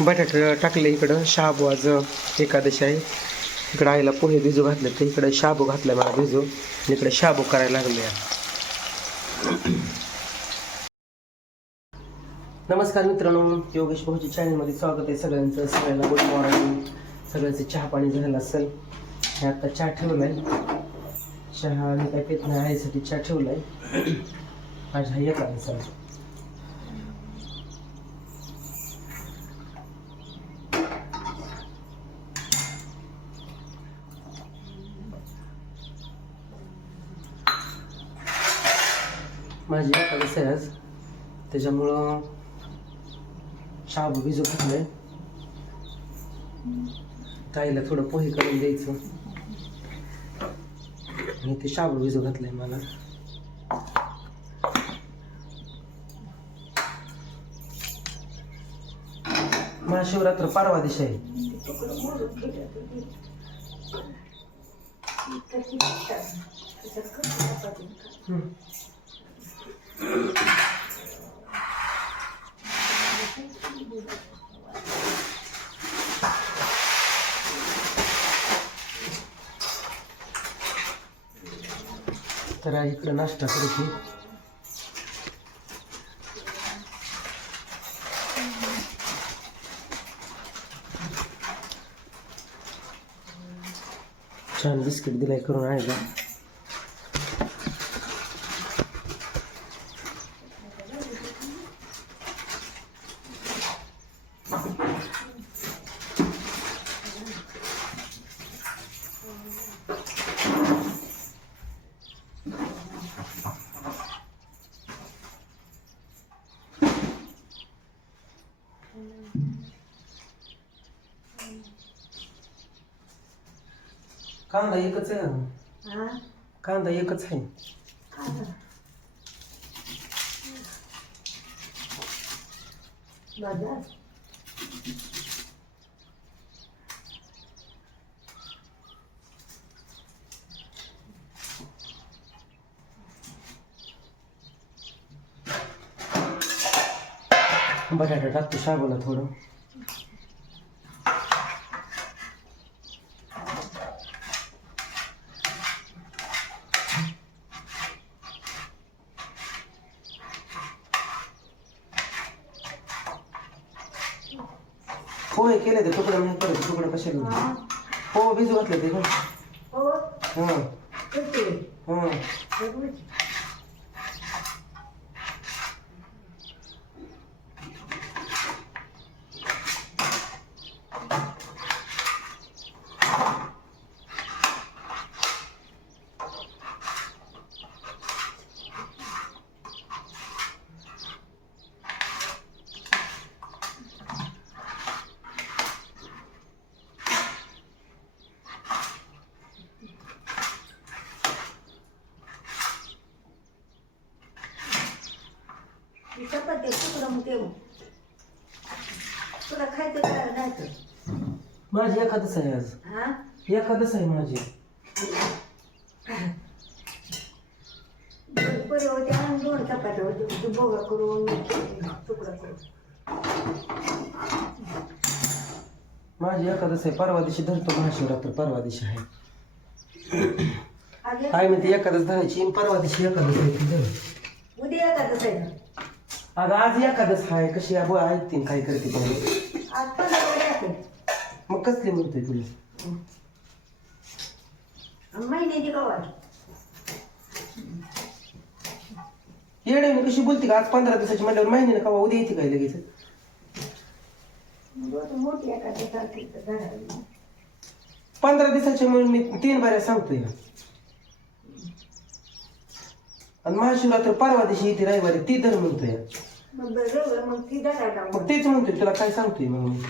बटाटे टाकले इकडं. शाबू आज एकादशी आहे. इकडं आईला पोहे भिजू घातले, तर इकडे शाबू घातलाय मला भिजू. इकडे शाबू करायला लागले. नमस्कार मित्रांनो, योगेश भाऊच्या चॅनलमध्ये स्वागत आहे सगळ्यांचं. सगळ्यांना गुड मॉर्निंग. सगळ्यांचं चहा पाणी झालं असेल. मी आता चहा ठेवलाय. चहा मी काय पेत नाही, आईसाठी चहा ठेवलाय. आज हा येत आहे सर. माझी एकादशी आहे आज, त्याच्यामुळं शाबू भिजू घातलंय. ताईला थोडं पोहे करून द्यायचं आणि ते शाबू भिजू घातलंय मला. महाशिवरात्र परवा दिवशी आहे. तर इकडं नाश्ता करते. छान बिस्किट दिलाय करून आहे का. कांदा एकच आहे. कांदा एकच आहे. बटाटा टाकतो शाबूला थोडं. पोहे केले ते तुकडे नाही करत. तुकडे कशाला पोहे भिजू घातले ते. माझी एकादश आहे आज. एकादश आहे माझी. माझी एकादश आहे. परवा दिवशी धरतो महाशिवरात्र. परवा दिवशी आहे. काय म्हणते एकादश धरायची. परवा दिवशी एकादश आहे. उद्या एकादश आहे ना. अगं आज एकादश आहे. कशी ऐकतील काय करते कोणी. मग कसली म्हणते तुला. महिन्याची कवाय येडे कशी बोलते का. आज 15 दिवसाची म्हटल्यावर महिन्याने कवा उद्या येते काय लगेच. मोठी एकादश 15 दिवसाची म्हणून मी 3 बाऱ्या सांगतोय. आणि महाशिवरात्र परवा दिवशी येते रविवारी. ती धर म्हणतोय. मग तेच म्हणतोय तुला काय सांगतोय. मग मी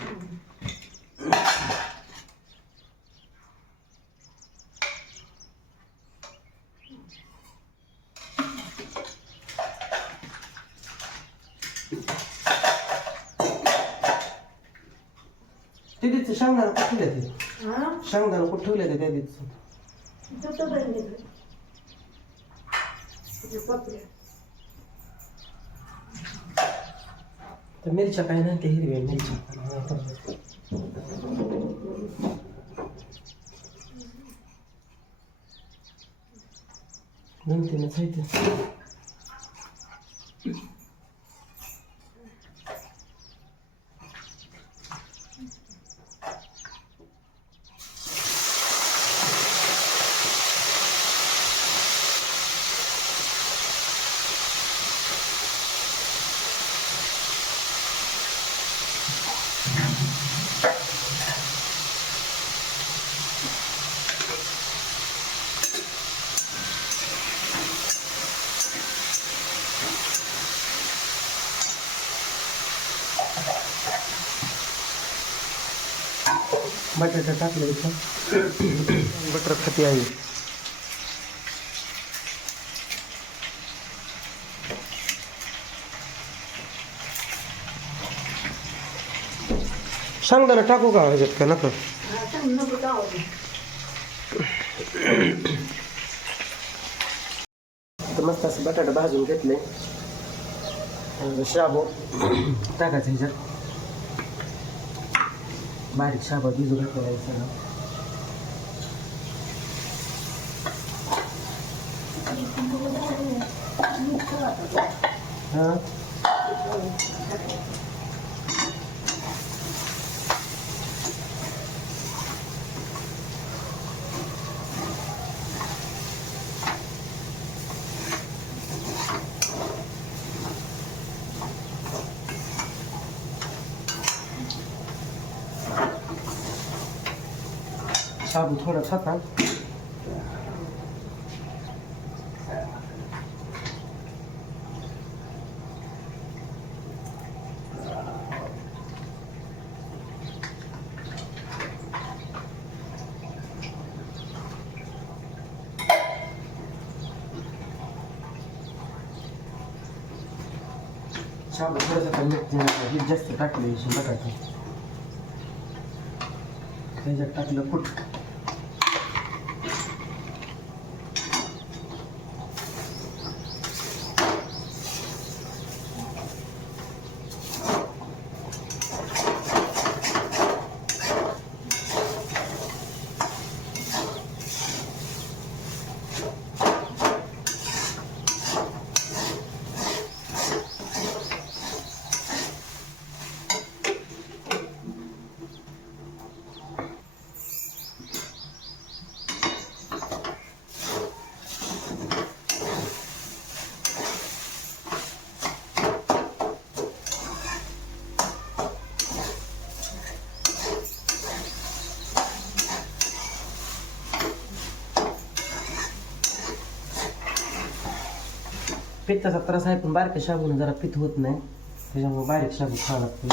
तिथे शेंगदाणा कुठे ठेवले ते. शेंगदाणा कुठे ठेवले ते त्या दिवशी. तर मिरच्या काय नाही, ते हिरव्या मिरच्या नंतर आहे ते बटाटा टाकलं इथं बटर खाती आहे. शेंगदाणा टाकू का ह्याच्यात का नका? हा, चांगलं नको टाकू. तर मस्त असं बटाटा भाजून घेतले. शाबू टाकायचं ह्याच्यात. बारीक शाबा भिजू घातलेला आहे सगळं. हां शाबू थोडाच होता. शाबू थोडासा मीठ जास्त टाकले बटाटे त्याच्यात टाकलं कूट. पित्ताचा त्रास आहे पण बारक्या शाबूने जरा पित्त होत नाही त्याच्यामुळे बारीक शाबू खावा लागतो.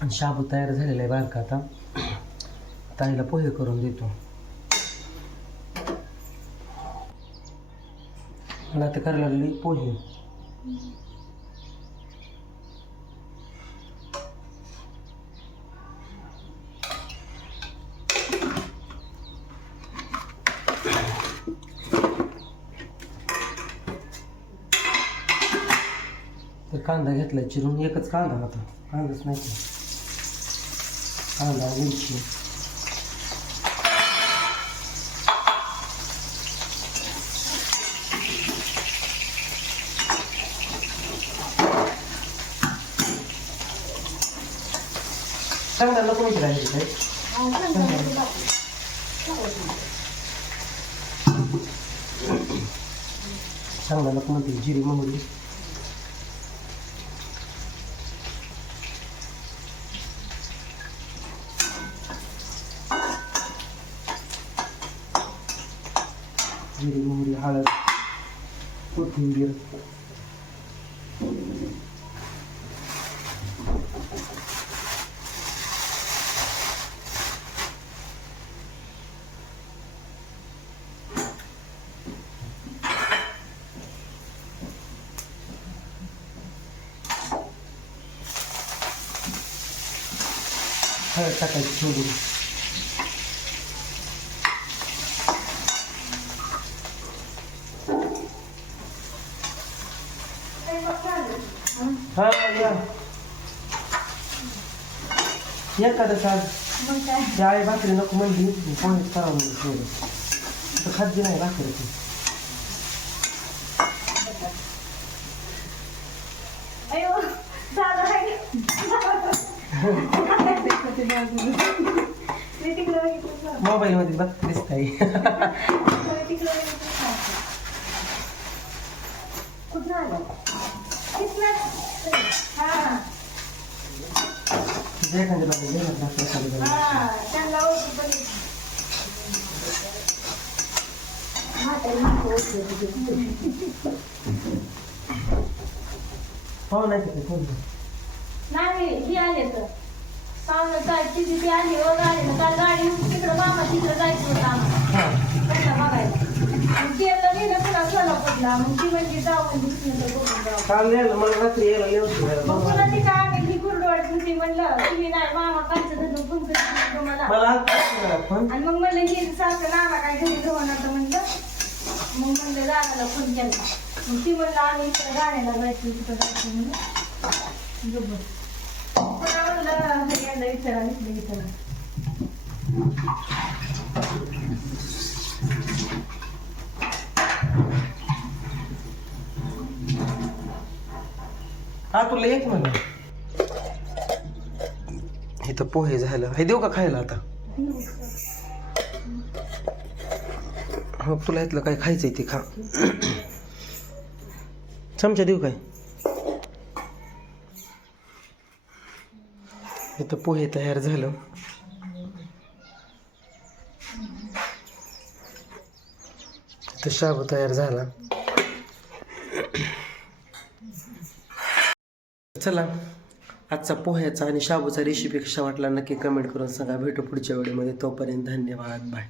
आणि शाबू तयार झालेला आहे बारका. आता ताईला पोहे करून देतो. मला ते करायला लागली पोहे. तर कांदा घेतला चिरून. एकच कांदा होता, कांदाच नाही का. कांदा मिरची शेंगदाणा नको माहिती राहिली काय. हा, चांगलं नको टाकू. शेंगदाणा नको म्हणते. जिरी मोहरी जिरी मोहरी हळद कोथिंबीर हळद टाकायची थोडी. हा या एखादं आज मग काय ती आई भाकरी नको म्हणली पोहेच करावं म्हणून थोडं तर खाद्य नाही भाकरी ती अयो दादा आहे मी तिकडं बघितलं मोबाईलमध्ये बघ दिसत आहे तिकडं बघितलं कुठं आलं तिथलं हां जे एखाद्या बाबा जेवणात भाकरी खाली जाईल. हां त्यांना ओळखी पण म्हातारी नको ओळखी. हो नाही तर कोण नाही ही आले तर पाहुणं काय तिथे ती आली वर आली ना काल गाडी तिकडं मामा तिकडं जायचं होतं आम्हाला हां त्यांना बघायला मग तेला गेलं पुन्हा सोलापूरला मग ती म्हणजे जाऊन दुसरीकडे बघून जाऊ काल यायला मला रात्री यायला लिहून मग पुन्हा ती काय आम्ही ही गुरडवाड होती म्हणलं तुम्ही नाही मामा कालचं धरून फोन करत तुम्हाला मला आज पण आणि मग म्हणलं ही सारखं नाना काय घरी घेऊन आता म्हणलं मग म्हणलं दादाला फोन केला मग ती म्हणलं आम्ही इकडे गाण्याला जायचं तिकडं जायचं म्हणलं बरोबर पुन्हा म्हणलं हरियाणा विचारा इथलं विचारा हा तुला एक म्हणा इथं पोहे झालं हे देऊ का खायला आता हो तुला इथलं काय खायचंय ते खा चमचा देऊ काय इथं पोहे तयार झालं इथं शाबू तयार झाला चला आजचा पोह्याचा आणि शाबूचा रेसिपी कशा वाटला नक्की कमेंट करून सांगा भेटू पुढच्या व्हिडिओमध्ये तोपर्यंत धन्यवाद बाय